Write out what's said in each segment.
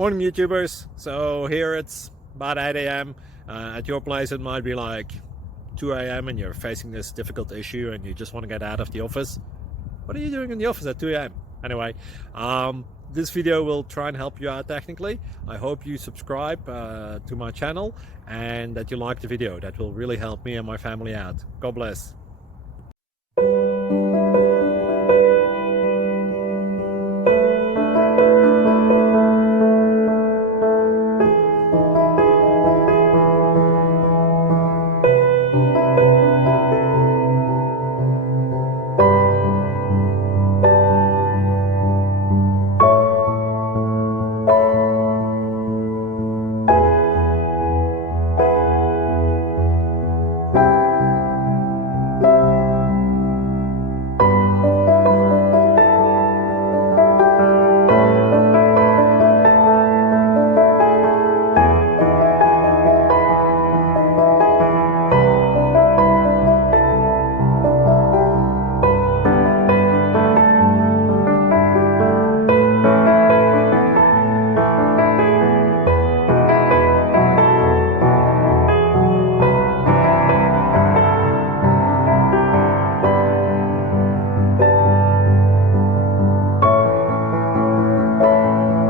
Morning YouTubers. So here it's about 8 a.m. At your place it might be like 2 a.m. and you're facing this difficult issue and you just want to get out of the office. What are you doing in the office at 2 a.m.? Anyway, this video will try and help you out technically. I hope you subscribe to my channel and that you like the video. That will really help me and my family out. God bless.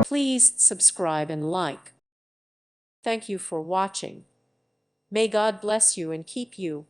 Please subscribe and like. Thank you for watching. May God bless you and keep you.